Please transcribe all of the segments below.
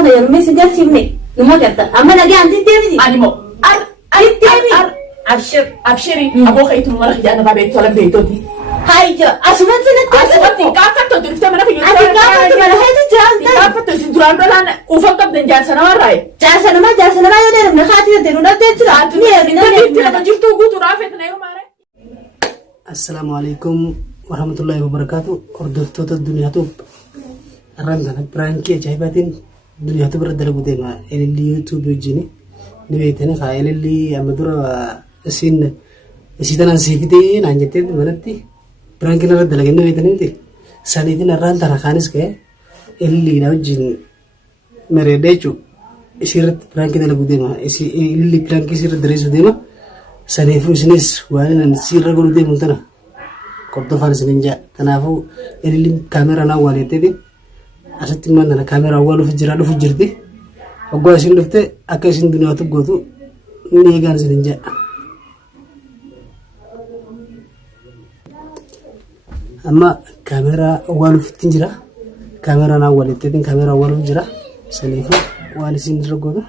خذ يوم مسنجر سيبني نما قلت أما لقي عندي تيجي أنيمو أبشري أبوك أنتم مرة جانا بابي ولا بيتودي هاي جو أسمع أسمعتي كافة تدرك تمنا في أنت كافة تمنا هاي تجان كافة تسندران بلان كوفم تبدن جالسنا مراي جالسنا ما يودي من خاتي تدرون تدرون السلام عليكم ورحمة الله وبركاته. أردفتو الدنيا توب رمضان برانكي جايباتين الدنيا توب رد لقودين ما اللي يوتيوب يجيني نبيتني خايل اللي أمدورا سين سيدنا سيفتين عنجتين منتي برانكي نرد لقين نبيتني تي سنيدين الران ترى خانس كه اللي نوجين مريدجو سيرت برانكي لقودين ما اللي برانكي سيرت دريسو ديما سنيفو سنيس وانا نسير رجل دي متنا كنت فارس نينجا تنافو اللي كاميرا ناوالي تبي أشتى ما أنا كاميرا أول في جرادو في جردي أقول أشين لفته أكاسين دنيا تبغى نيجان سنينجا أما كاميرا أول في تنجرا كاميرا ناوالي تبي كاميرا أول في جرا سنيفو وانا سين رجل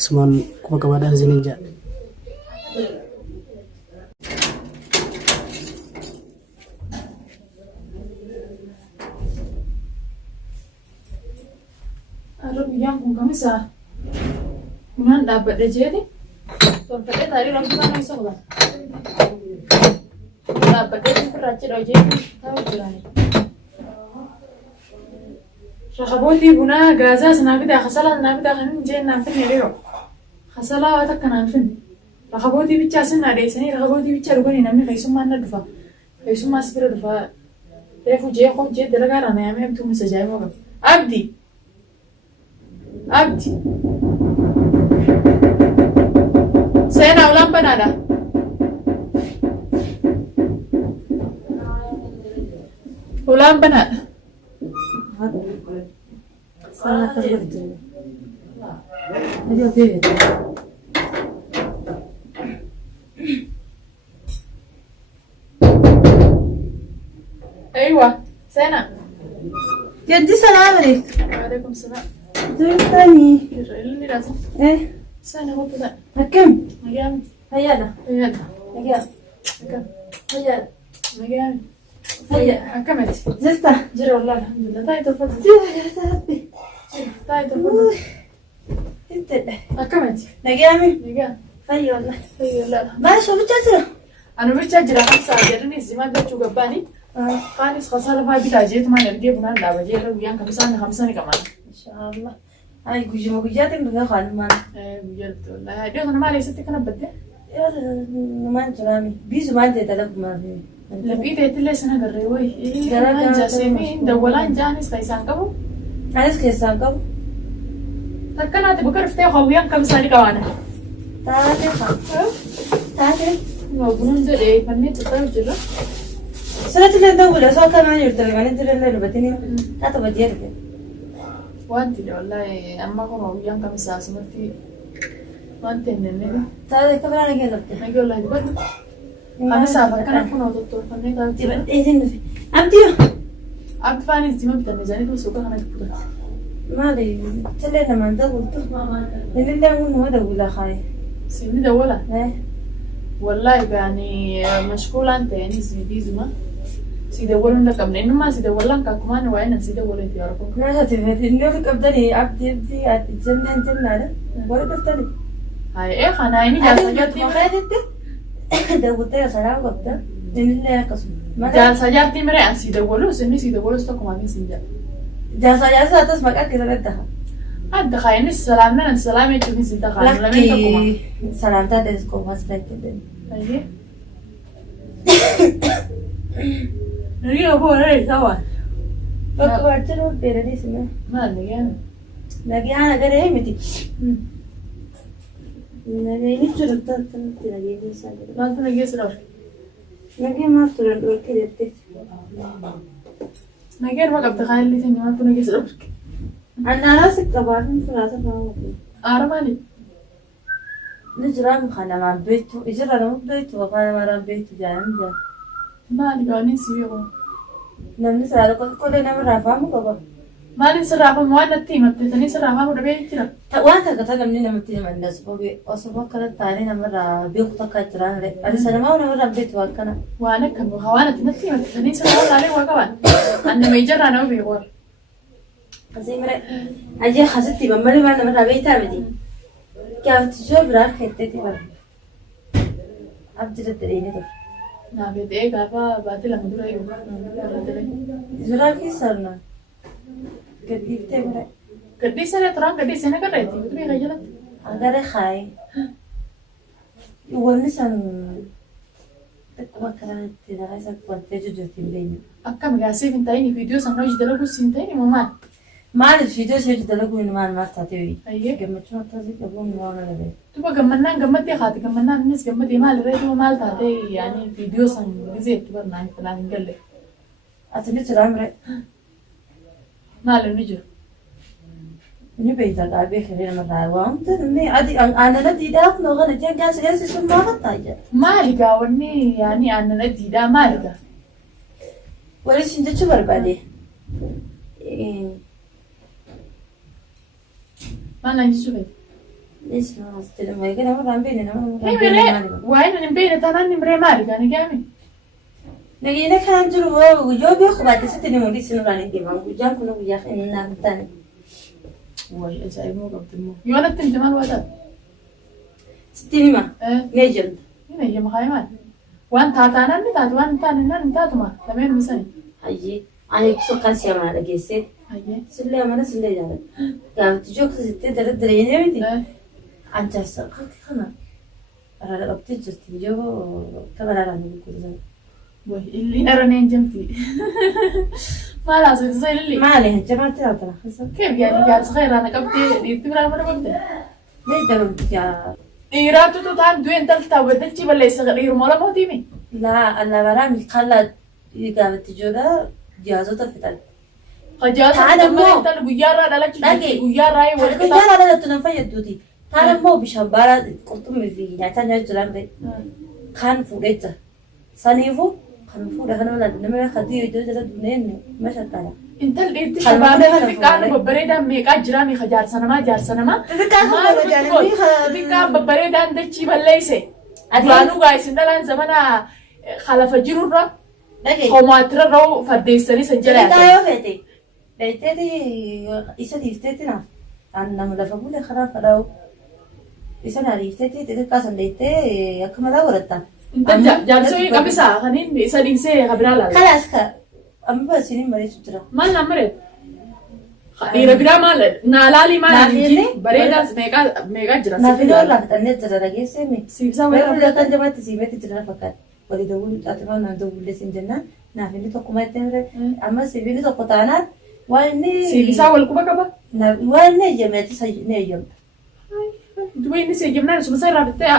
اسمان كم كمان سنينجا yang kami sah, mana dapat rejeki? Soalnya tadi orang tua nggak sekolah, dapat rejeki kerja rejeki tahu jalan. Rakaboti buna gaza senabi dah khasalah senabi dah kan jen nanti nilaiyo, khasalah watak kan anfin. Rakaboti bicara senada sini rakaboti bicara bukan ini namanya kaisum mana dufa, kaisum masker dufa. Tapi kau je delagar ane ame tu mesej mau kan? Abdi. Abdi, saya nak ulang penada. Ulang penada. Salah terjadi. Aduh bebe. Aywa, saya nak. Jadi salam alaikum. Waalaikumsalam. زرتني اللي لازم ايه سنة هو كذا هكم مجام هيا هيا هيا هكم هيا مجام هيا حكمت زرته جرى والله الحمد لله طيب تفضل يا ربي طيب تفضل انت حكمت نجامي مجام هيا والله هيا لا ما شو بتجرى أنا بتجرى 5 جرني الزمان ده شو قباني خالص خسارة ما بتاجيت ما نرجع بنا لا بجي لو يان كم سنة كمان إن شاء الله هاي جوجي موجودات من خالد مان بجد والله هاي أنا ما لي ستي كنا بدي يا ما جرامي بيزو ما أنت تلعب ما في لبيت يتلي سنة بالروي إيه جاسمين دولان جانس كيسان كبو عايز كيسان كم تكنا تبكر فتى خويان كم سنة كمان تعال تعال ما بنون ده إيه فني تطلع جرا سنة اللي دولة سو كمان يرتلي ما ندري اللي ربتني كاتو بدير وانت والله أما كنا ويان كم ساعة سمرتي وانت إنني تعال كبر أنا كذبت ما يقول الله يبارك أنا سافر كنا كنا دكتور فني قال تبى إيه في أبديو عبد فاني زمان بتنجاني تو سوكا أنا كبر ما لي تلنا ما ندور اللي لا هو دولة خاي سيبني دولة إيه والله يعني مشغول أنت يعني سيدي زمان سيدولون لك من إنما سيدولون كمان وين سيدولون يا رب ما هتفهم إنه في قبضني عبدي الجنة هذا ولا قبضني هاي إيه أنا إني جالسة جاتي ما خدت ده قلت يا سلام قبضة إن الله قسم جالسة جاتي مرة أن سيدولون سني سيدولون استوكم عن سيدا جالسة تسمع كذا كده هذا خاين السلام لنا السلام يجوني سيدا خاين لما يتكلم سلام تدرس كم هسه كده أيه نريد أبوه نريد سوا فكرت له بيردي سمع ما نجينا لقي أنا قال إيه متي لقي نجرب تنتي لقي نسال ما أنت نجي سلوش لقي ما تقول دور كده تيجي نجي ما قبل تخيل لي تاني ما أنت نجي سلوش أنا راسك طبعا في راسك ما هو أرماني نجرا مخنا مع بيته إجرا لهم بيته وقال ما رام بيته جاهم جا ما نجاني سيبه نمني سألو كل نمر رافع مكبا Maal sirraafama waan natti himattanii sirraafamu dhabee jira. Waan takka namni namatti hima indas osoo bakka taa'anii namarraa beeku takka jiraan illee ati sanamaa namarraa beektu waan kana. Waan akkam waan ati natti himattanii sirraa laalee waa qaban. Anni meejarraa nama beeku. Asii mire ajee hasitti mammarii waan namarraa beektaa miti. Gaafachuu biraa keessatti bara. Abdii dadhabee ture. Naa beekee gaafa baatee lama dura yoo. Suuraa keessaa naa. Gaddiiftee mire. Gaddiisanii turaan gaddiisanii agarreetti. Utuu beekaa jalatti. Agaree haayee. Wanni san akkuma kanatti dara isa wantee jirti hin beekne. Akkam gaasiif hin ta'in viidiyoo sana hojii dalaguus hin ta'in immoo maal? Maaliif viidiyoo ishee hojii dalaguun maal taatee hoyi? Ayyee. Gammachuun akkasii qabuun waan agarre. Duba gammannaan gammaddee haati gammannaan innis gammadee maalirree duba maal taatee yaani viidiyoo san gizeetti barnaan kanaan hin galle. Ati ni jiraa mire. Maal inni jiru? Ni beektaa qaabee kiree namarraa waan ta'e adi aannan adiidhaa kun kana jeen gaasa gaasa sun maal taa'ee? Maali gaa wanni yaani aannan adiidhaa maali gaa? Wali siin jechuu barbaade. Maal naan jechuu beeku? Eessi nama asitti nama egaa namarraa hin beekne namarraa Hei miree waa'ee hin beekne taanaan ni miree maali gaa ni gaami? Nageenya kan jiru yoo beeku baate sitti ni mul'isi sinurraa ni deemaa guyyaan kun guyyaa hin naan taane. Wayi ajaa'ibmoo qabdi immoo. Yoo natti himte maal waa taate? Sitti nima. Ni ejjamta. Ni eeyyama haa maali? Waan taataanaan ni taatu waan hin taane naan hin taatu maal? Lameen misani. Hayyee ani sokkaan si amana dhageessee. Hayyee. Sillee amana sillee jaalladha. Gaafatti jooksa sittee dara yeenee miti. Anjaarsa kana araada qabtee jirti yoo kabalaraan ni gurguratan. Wayi illiin araneen jamti. Maal haasofsiisa illi? Maali hajjamaatti laatana. Keef yaani jaarsa irraa na qabdee dhiirti biraa mana qabdee? Mee dabaltu yaa. Dhiiraatu tutaan du'een taltaa waddachii balleessa dhiiruma olamooti mi? Laa baraa milkaallaa gaafatti joola jaazota fitan. Hajaasa immoo guyyaarraa dhalachuun guyyaarraa Waliin guyyaarraa dhalatu nan fayyadduuti. Taan immoo bishaan baaraa qurxummii fi nyaataa nyaachuu jiran ta'e kan fuudhee jira. Saniifuu kan fuudha kana walaal nama kadii iddoo jala duuneen mashaqala. Intal dhiirti shabaabee xixiqqaan babbareedaan meeqaa jira meeqa jaarsa namaa. Xixiqqaan babbareedaan dachii balleesse. Waanuu gaa'esin dhalaan zamana halafa jirurra homaatira ra'u faddeessanii san jala yaadda. Xixiqqaa yoo feete dheeyteeti isa dhiifteeti naaf nama lafa bulee karaa fadhaa'u isa naa dhiifteeti xixiqqaa san dheeytee akka mataa godhattaan. Jaarsoo qabisaa kaniin isa dhiisee kabiraa laala. Kalaas ka amma isiniin bareechu jira. Maal naan bareedu? Dhiira biraa maal naalaalii maal bareedaas meeqaa jira? Naafiloo irraa fixannee jira dhageessee mi? Siibsaa wayii fuula kan jamaatti siimetti jira fakkaata. Walii dawwuu caatimaa naan dawwullee siin jennaan naafilli tokkuma itti himre amma sibiilli tokko taanaan waan inni. Siibisaa wal quba qaba? Waan inni eeyyameetti ni eeyyamta. Duba inni si eeyyamnaan sumasa irraa fittee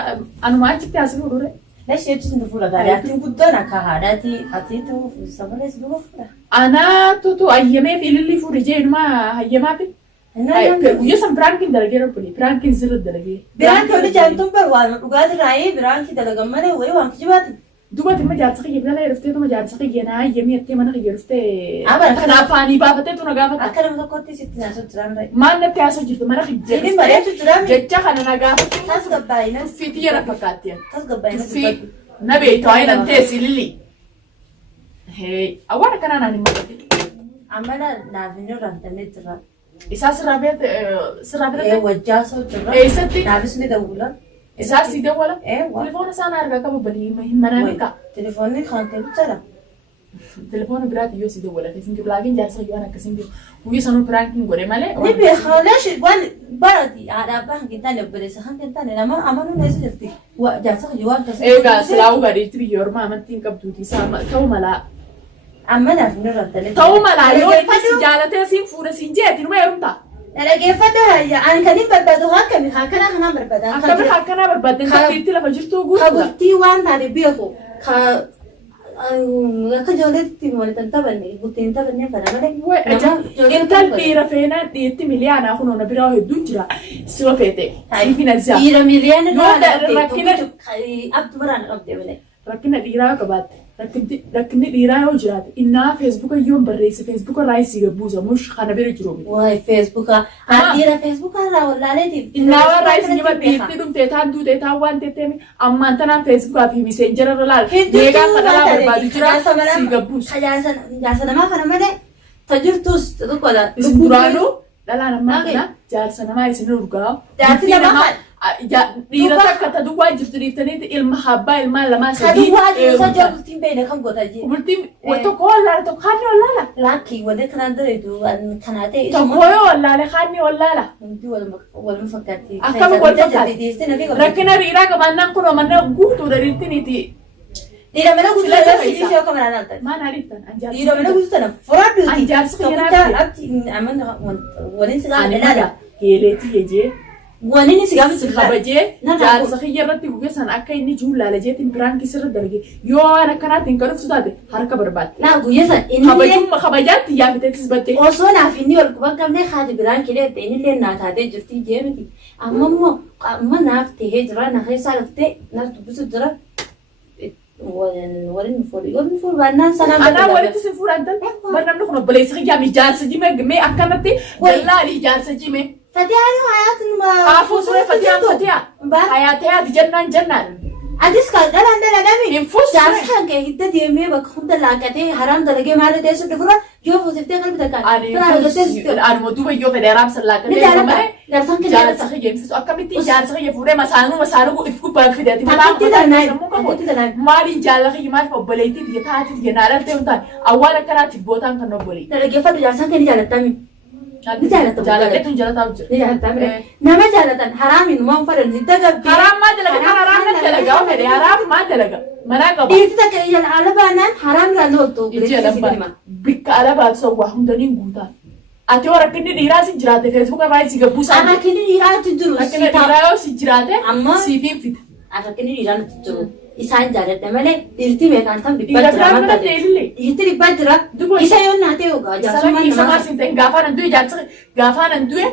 anumaa achitti haasifuu dure. Lashee jisun fuula gaarii atiin guddoon akka haadhaati atiitu sabalees duuba fuudha. Anaatutu ayyamee fi ilillii fuudhe jeeduma hayyamaa fi. Guyyaa san biraankiin dalagee rabbuli biraankiin sirri dalagee. Biraankiin wali jaantuun bar waan dhugaatii raayee biraankiin dalagan malee wayii waan kijibaati. Dubartiin ma jaarsa kiyya bila dhuftee tuma jaarsa kiyya naa ayyamee ettee mana kiyya dhuftee. Kana afaanii baafatee tuna gaafata. Akka nama tokkotti sitti naasoo jiraan ra'e. Maal natti haasoo jirtu mana kiyya. Siidin bareechu jiraan. Jecha kana na gaafatu. Tas gabbaa'ina. Tuffiitii yana fakkaatti. Tas gabbaa'ina. Tuffii na beektu waa'ee nan teessi lilli. Awwaara kanaa naan hin mul'ate. Amala naafini irraa fitannee jira. Isaa sirraa beekte. Wajjaa soo jira. Eessatti? Naafis ni dawwula. Isaa si dawwala? Telefoona isaan argaa qabu bali hin manaa beekaa. Telefoonni kan ta'e bichaadha. Telefoona biraati yoo si dawwala keessin jiru laakiin jaarsa yoo akkasiin jiru guyyaa sanuu biraankiin godhe malee. Ni beekaleesh waan barati aadaa abbaa hanqin taane obboleessa hanqin taane nama amanuu neessa jirti. Jaarsa yoo waan akkasii. Egaa silaa'uu badeetti biyya ormaa amantiin qabduuti isaa ta'uu malaa. Amma naaf ni rattanii. Ta'uu malaa yoo itti jaalatee siin fuudha siin jeeti numa heerumtaa. Dhaggeeffadhu ani kan hin barbaadu akkami akkana kanaa barbaada. Akkami akkanaa barbaadde kan lafa jirtu guutuu. Kabultii waan taate beeku akka ijoolleetti walitti taphanne bultiin taphannee fana malee. Intal dhiira feenaan dhiirti miliyaanaa kun ona biraa hedduun jira siwa feete. Siifin azaa. Dhiira miliyaana rakkina abdu baraan qabde malee. Rakkina dhiiraa qabaatte. rakkinni dhiiraa yoo jiraate innaa feesbuuka yoon barreesse feesbuuka irraa si gabbuusa mush kana bira jiru. Waay feesbuuka dhiira feesbuuka irraa wallaaleetiif. Innaa warraa isin yoo dhiirti dhumtee taan duutee taan waan teetteemi ammaan tanaan feesbuukaa fi miseenjara irra laala. Deegaa kana laa barbaadu jira si gabbuusa. Jaarsa namaa kana malee tajirtus tokkodha. Isin duraanuu dhalaan ammaa kana jaarsa namaa isin urgaa. Jaarsi namaa dhiira takka ta duwwaa jirtu dhiiftaniiti ilma abbaa ilmaan lamaa sadii. Ka duwwaa jirtu sajaa bultiin beena kan godha jee. Bultiin tokko wallaala tokko haadni wallaala. Laakkii wadee kanaan dareetu kanaa ta'e. Tokko yoo wallaale haadni wallaala. Hundi waluma fakkaatti. Akkama wal fakkaatti. Rakkina dhiiraa qabaannaan kun manna guutuudha dhiirtiniiti. Dhiira mana guutuu ta'e sibiisii yoo kameraan alta. Maal ariitan anjaarsi. Dhiira mana guutuu ta'e furaadduuti. Anjaarsi kiyyaa naaf. Amanna waliin si gaafa ilaala. Geeleetii jejee. Wanni si gaafa si kabajee jaarsa kiyya irratti gugeessan akka inni juulaala jeetiin biraankii sirra dalage yoo waan akkanaatiin kan dhuftu taate harka barbaadde. Naa guyyeessan inni kabajaatti yaafiteetis battee. Osoo naaf inni ol quban qabnee haati biraankii leette inni illee naa taatee jirti jeemiti. Amma immoo amma naaf tahee jira na keessaa laftee naaf dubbisu jira. Waliin fuudhu baannaan sanaan. Anaa walitti si fuudhan tan barnamni kun obboleessa kiyyaa jaarsa jimee akkanatti wallaalii jaarsa jimee. Fatiyaan hayaatuma. Afur sore Fatiyaa. Hayaatee jennaan. Adis kan dhalaan dhaladhami. Infus. Jaarsi kan kee hidda deemee bakka hunda laaqatee haram dalagee maal teessu dhufura yoo fuusiftee qalbii takkaan. Anuma duuba yoo fedhe raabsan laaqatee. Ni jaalata. Jaarsan kee jaarsa kee geessisu akkamitti jaarsa kee fuudhee masaanuu if gubbaan fideeti. Maaliin jaalala kee maaliif obboleettii biyya taatee biyya naadhaltee hundaan awwaala akkanaatiif bootaan kan obbolee. Dhaggeeffatu jaarsan kee ni jaalatami. Ni jaalatamu. Jaalatee jaalataa hojjeta. Ni jaalatamu. Nama jaalatan haraamiin waan fadhan hidda gabbii. Haraam maa dalaga kan haraam na dalaga oo fedhe haraam maa dalaga manaa qaba. Dhiirti takka iyyan ala baanaan haraam irraa looltu. Ijji alabaa bikka alabaa ta'u waa hundaniin guutaa. Ati yoo rakkinni dhiiraa si jiraate feesbuuka irraa si gabbuusaa. Rakkinni dhiiraa itti jiru. Rakkinni dhiiraa yoo si jiraate siifiin fita. Rakkinni dhiiraa itti jiru. Isaan jaaladha malee dhiirti beekaan tan dhibbaa jira mataa ta'e. Dhiirti dhibbaa jira. Isa yoo naatee ogaa jaarsummaan nama. Isa maarsin ta'e gaafaan du'e jaarsa gaafaan du'e.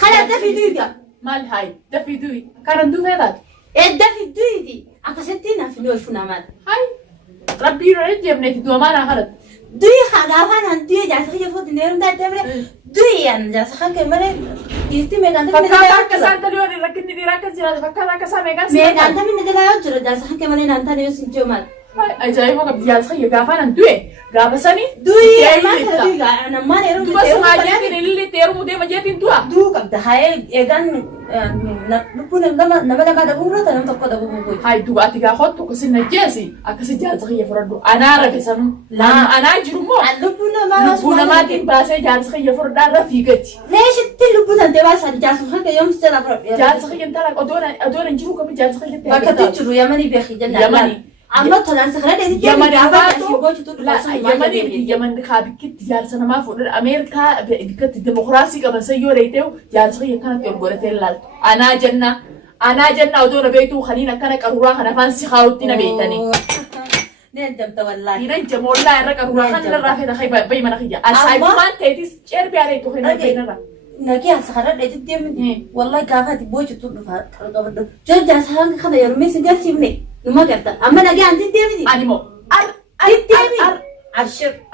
Kana dafii du'e. Maal haayi dafii du'e kana du'e taate. Dafii du'e akkasitti naaf ni olfu namaadha. Haayi rabbii irra ejjeebneeti du'amaa naa kadhatu. Du'e gaafaan du'e jaarsa kiyya fuutu neerum daddabre du'e jaarsa kan kee malee. Dhiirti meeqaan tamni fakkaata akka isaan talii waliin rakkinni dhiiraa akkas jiraate fakkaata akka isaa meeqaan si meeqaan tamni jalaa yoo jira jaarsa kan kee malee naan taane yoo sin jiru maal. Ajaa'iba qabdi jaarsa kiyya gaafaan du'e gaafa sanii. Du'e maal du'e nammaan yeroo du'a sumaa jeetiin ilillee teerumuu deema jeetiin du'a. Du'u qabda haayee eegaan lubbuun nama lamaa dhabuu murata nama tokko dhabuu murata. Hayi du'a ati gaafatu tokko sinna jeesi akkasi jaarsa kiyya fudhadhu anaa rafe sanuu anaa jiru moo. Lubbuu namaatiin baasee jaarsa kiyya fudhadhaa irra fiigatti. Leeshitti lubbuu tantee baasan jaarsa kiyya yoomsi jala fudhadhu. Jaarsa kiyya intala odoon hin jiru kamii jaarsa kiyya ta'e. Bakka jiru yamanii beekii jala. Yamanii. Amma tolaan sakara dheedhi Yamani Yaman kaabikitti jaarsa namaa fuudhan Ameerikaa bikkatti dimokiraasii qaban sayyoo reeteewu jaarsa kiyya kanatti ol godhatee ilaaltu. Anaa jenna odoo na beektuu kaniin akkana qaruuraa kan afaan si kaawutti na beektanii. Neejjamta wallaahi. Dhiira jamollaa irra qaruuraa kan irraa feeta bayi mana kiyya. Asaayibumaan ta'etis ceerbii areetu hin beeknarra. Nagi sakara dheedhi deemni wallahi gaafaati boojitu dhufa qabadhu. Jaarsa hanga kana yeroo si garsiifne. Numa garta amma nagi anti deemti. Animo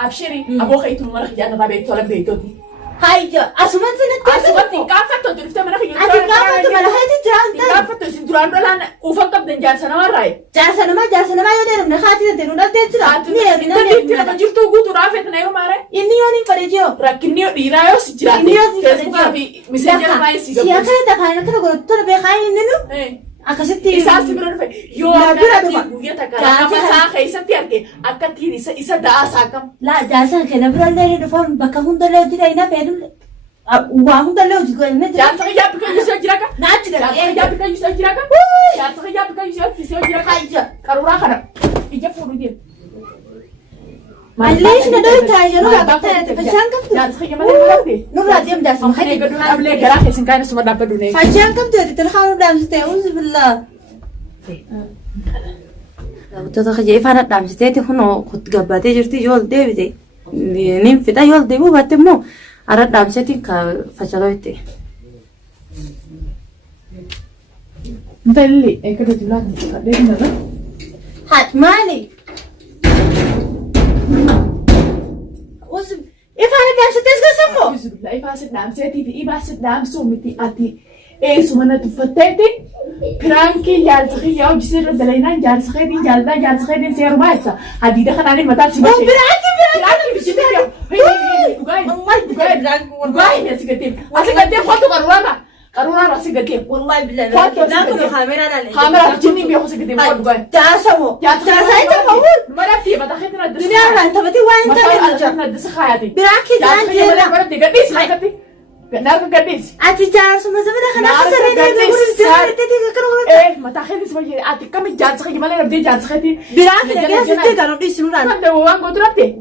abshiri aboo kayituun mana kiyyaa irraa beektu ala beektooti. Haayya asumatti natti asumatti gaafattu dhufte mana kiyyaa ati gaafattu mana haati jiraan ta'e gaafattu isin duraan dolaan uufan qabdan jaarsa namarraa jaarsa namaa yoo deemne haati ta'e nu dhabdee jira. Inni nama jirtuu guutuudhaaf feetna yoo maare. Inni yoo ni fadhijoo. Rakkinni yoo dhiiraa yoo si jiraate. Inni yoo si Feesbuukaa fi miseenjara baay'ee si gabbisa. Siyaa kana takaan akkana godhattoota beekaa inni nu. Akkasitti isaas bira dhufe yoo akka guyyaa takka lafa isaa keessatti arge akka tiin isa da'aa saaqam. Laa jaarsa kenna bira illee dhufan bakka hundallee hojii ta'ina feedu waa hundallee hojii godhanne jira. Jaarsa kiyyaa bika yusuu jira kan. Naachi dha. Jaarsa kiyyaa bika yusuu jira kan. Jaarsa kiyyaa bika yusuu jira kan. Qaruuraa kana ija fuudhu deemu. Malleesh na dhohi taayiruu dhaabbattee fashaan qabdu. Jaarsa kiyya malee dhaabde. Nurraa deemu jaarsa maxaa eegaluun dhaablee garaa keessin kaayina suma dhaabbadhu ne. Fashaan qabdu ati tilhaan nu dhaamsitee uzu billaa. Daawwattoota kajee ifaan dhaamsiteeti kunoo gabbaatee jirti yoo deebite niin fida yoo deebi'u baatte immoo ara dhaamseeti ka facaloo itti. Ntalli eegale julaatu kadhee nala. Haati maali? إفعل دامسة تسقى سمو أعوذ بالله إفاسد نامسيتي في إفاسد نامسو متي أتي إيه سمنا تفتيتي برانكي جالسخي ياو جسر دلينا جالسخي دين جالدا جالسخي دين سير مايسا هدي دخل على المتال سيبا شيء برانكي بجيبك هي والله يا سيقتيم أسيقتيم خطو قرونا راسيقتيم والله بالله ناكل خامرة خامرة جني بيخو سيقتيم خطو قاي تعسمو تعسا انت مقول مرتي بتاخدنا الدس دنيا لا انت بتي وين انت ما الدس خياتي براكي جالسخي دانجي يا مرتي قديس هايقتي نارك قديس أنت جالس ما زمان خنا خسرنا إيه ما تاخذي سوي أتي كم جالس خي مالي نبدي جالس خيتي براكي جالس تيجي كانوا ديس نوران كم ده وان قدر أبدي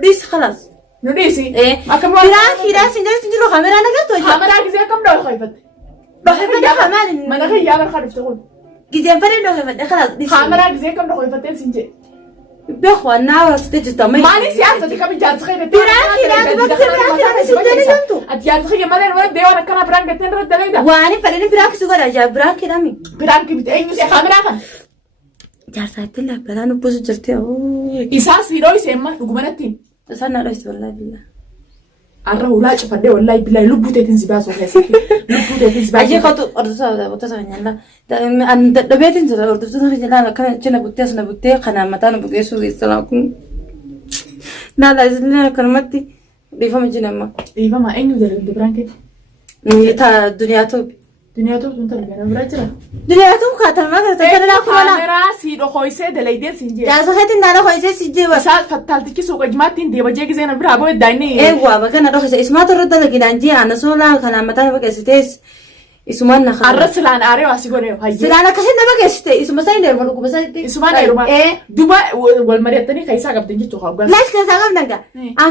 ديس خلاص نديسي إيه ما كم براكي لا سندرس تجرو خامرة أنا قلت خامر أجزاء كم ده خايفت بخاف أنا خامل ما نخي يا من خالف تقول جزء فريد لو خايف خلاص ديس خامر أجزاء كم ده خايفت تنسي بيخوا النار ستيج تمام مالي سياسة كم جالس خيفت براكي لا تبغى براكي أنا سندرس جنتو أتجالس خي مالي نقول ده وانا كنا برانك تنرد دليدا واني فريد براكي سوغا راجع براكي رامي برانك بتأيي خامر أخن جالس هتلا بلا نبوس جرتي أوه إساس هيروي سيما رجمانتين بس أنا رأيت والله بالله عرّه ولا شوف ده والله بالله لبوته تنزباس ولا سكت لبوته تنزباس أجي خطو أرزا وتسا نيلا أن دبيت إنزل أردت تسا نيلا كان كنا بتيس نبتة خنا متان بقيسو يسلاكم لا لا إذن كلمتي بيفهم جنما إيه فما إني بدر برانك نيتا دنيا توب دنيا تو تنتظر بينا براجلا دنيا توب خاتم ما كنت تقول لا كولا كاميرا سيدو خويسة دليدين سنجي يا زهيت إن أنا خويس سجى بس ساعات فتالتك سوق جماعتين دي بجيك زين برابو الدايني إيه هو بكنا روح اسمه ترد لكن عندي أنا سولا خنا متان بقيستيس اسمه نخ الرسل عن أريو أسيقوني هاي سلانة كسينا بقيستي اسمه سين ده مرو كبسة اسمه نيروما إيه دوبا والمريض تاني كيسا قبضين جتو خاوغان لا كذا سامع نجا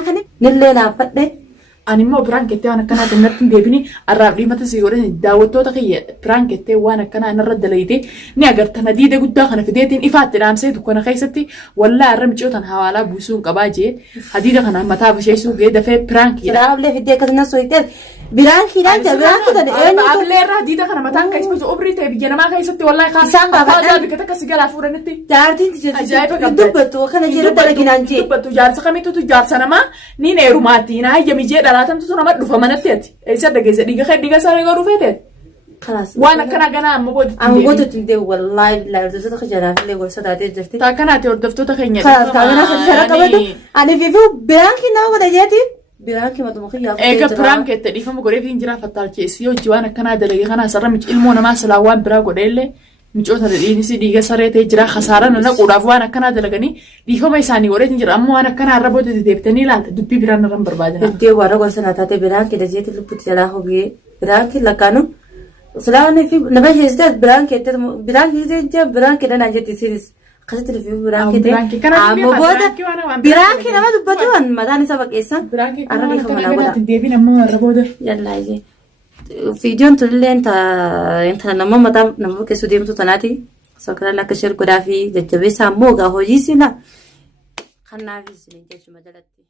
كني نلنا فتة أنا ما برانكتي وأنا كنا تنتين ديبني الرابلي ما تسيقولي داوتو تقية برانكتي وأنا كنا نرد ليدي نيجر تناديده قد داخل في ديتين إفات رامسي تكون خيستي ولا الرمجو تنحوالا بوسون قباجي هديده كنا متابع شيء سوق ده في برانكي الرابلي في ديك الناس ويتر برانكي لا برانكي ده قبل هديده كنا متان كيس بس أبري تبي جنا ما خيستي والله خاص إسان بابا هذا بكتك سجلا فورنتي تعرفين تجد أجايب دبت وكان جيرو تلاقي نانجي دبت تجار سكمي تجار سنما نين روماتي نهاي يميجي دلاتم تسونا ما دفع منتيت إيش هذا جزء ديجا خير ديجا ساري غرو فتت خلاص وانا كنا جنا مبود أنا قلت تندي والله لا رجعت خجالة في اللي ورثة هذه جرتي تا كنا تردفتو تخيني خلاص كنا خجالة كمان أنا في برانكي ناو ولا جاتي برانكي ما تمخي يا إيه كبرانك تريفا مقولي في إنجرا فتال كيسيو جوانا كنا دلقي خنا سر مش إلمونا ما سلاوان براغو ديلي مش أوتر دي نسي ديجا سريت إجرا خسارة ننا قرافوانا كنا دلقني ديفا ما يساني وريت إنجرا أمو أنا كنا ربوت ديبتني لا دبي برانا رم بربادنا دي ورا قرصنا تاتي برانكي ده جيت اللي بتجلا هو بيه برانكي لكانو سلاوان في نبغى يزداد برانكي برانكي زي برانكي ده نجت سيريس قصدي اللي فيه برانكي ده برانكي لما دبتوان ما داني سبق إيسان برانكي أنا كنا ليه كنا خمنا كنا ولا تديبين أمو ربوده يلا يجي فيديو تقولي أنت نما متى نما كسودي متو تناتي سكر لك شر كرافي جتبي سامو غا هو جيسنا خنا في سنين جش مجالتي